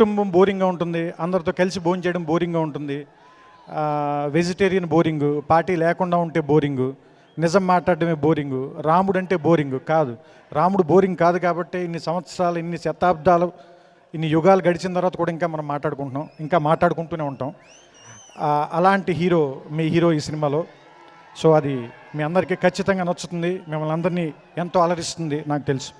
కుటుంబం బోరింగ్గా ఉంటుంది, అందరితో కలిసి భోంచేయడం బోరింగ్గా ఉంటుంది, వెజిటేరియన్ బోరింగు, పార్టీ లేకుండా ఉంటే బోరింగు, నిజం మాట్లాడడమే బోరింగు. రాముడు అంటే బోరింగు కాదు. రాముడు బోరింగ్ కాదు కాబట్టి ఇన్ని సంవత్సరాలు, ఇన్ని శతాబ్దాలు, ఇన్ని యుగాలు గడిచిన తర్వాత కూడా ఇంకా మనం మాట్లాడుకుంటున్నాం, ఇంకా మాట్లాడుకుంటూనే ఉంటాం. అలాంటి హీరో మీ హీరో ఈ సినిమాలో. సో అది మీ అందరికీ ఖచ్చితంగా నచ్చుతుంది, మిమ్మల్ని అందరినీ ఎంతో అలరిస్తుంది నాకు తెలుసు.